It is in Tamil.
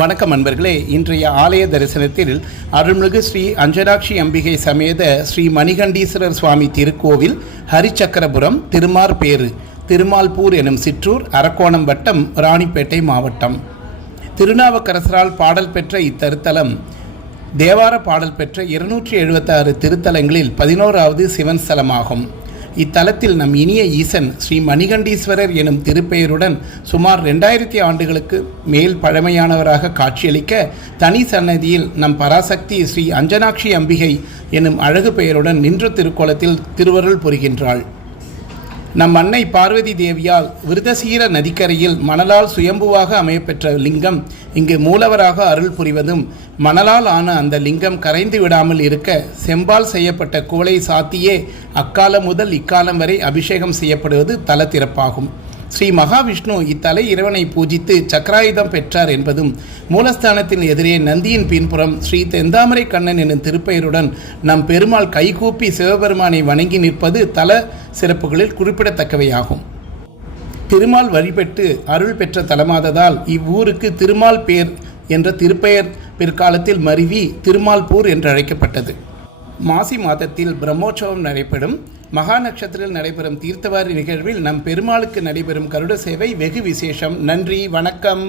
வணக்கம் அன்பர்களே. இன்றைய ஆலய தரிசனத்தில் அருள்மிகு ஸ்ரீ அஞ்சனாட்சி அம்பிகை சமேத ஸ்ரீ மணிகண்டீஸ்வரர் சுவாமி திருக்கோவில், ஹரிச்சக்கரபுரம், திருமார்பேறு, திருமால்பூர் எனும் சிற்றூர், அரக்கோணம் வட்டம், ராணிப்பேட்டை மாவட்டம். திருநாவுக்கரசரால் பாடல் பெற்ற இத்தருத்தலம் தேவார பாடல் பெற்ற 276 திருத்தலங்களில் 11வது சிவன் ஸ்தலமாகும். இத்தலத்தில் நம் இனிய ஈசன் ஸ்ரீ மணிகண்டீஸ்வரர் எனும் திருப்பெயருடன் சுமார் 2000 ஆண்டுகளுக்கு மேல் பழமையானவராக காட்சியளிக்க, தனி சன்னதியில் நம் பராசக்தி ஸ்ரீ அஞ்சனாட்சி அம்பிகை எனும் அழகு பெயருடன் நின்ற திருக்கோலத்தில் திருவருள் புரிகின்றாள். நம் அன்னை பார்வதி தேவியால் விருதசீர நதிக்கரையில் மணலால் சுயம்புவாக அமையப்பெற்ற லிங்கம் இங்கு மூலவராக அருள் புரிவதும், மணலால் ஆன அந்த லிங்கம் கரைந்து விடாமல் இருக்க செம்பால் செய்யப்பட்ட கோலை சாத்தியே அக்காலம் முதல் இக்காலம் வரை அபிஷேகம் செய்யப்படுவது தல திறப்பாகும். ஸ்ரீ மகாவிஷ்ணு இத்தலை இறைவனை பூஜித்து சக்கராயுதம் பெற்றார் என்பதும், மூலஸ்தானத்தின் எதிரே நந்தியின் பின்புறம் ஸ்ரீ தெந்தாமரை கண்ணன் எனும் திருப்பெயருடன் நம் பெருமாள் கைகூப்பி சிவபெருமானை வணங்கி நிற்பது தல சிறப்புகளில் குறிப்பிடத்தக்கவையாகும். திருமால் வழிபட்டு அருள் பெற்ற தலமாததால் இவ்வூருக்கு திருமால் பேர் என்ற திருப்பெயர் பிற்காலத்தில் மருவி திருமால்பூர் என்று அழைக்கப்பட்டது. மாசி மாதத்தில் பிரம்மோற்சவம் நடைபெறும். மகா நட்சத்திரத்தில் நடைபெறும் தீர்த்தவாரி நிகழ்வில் நம் பெருமாளுக்கு நடைபெறும் கருட சேவை வெகு விசேஷம். நன்றி, வணக்கம்.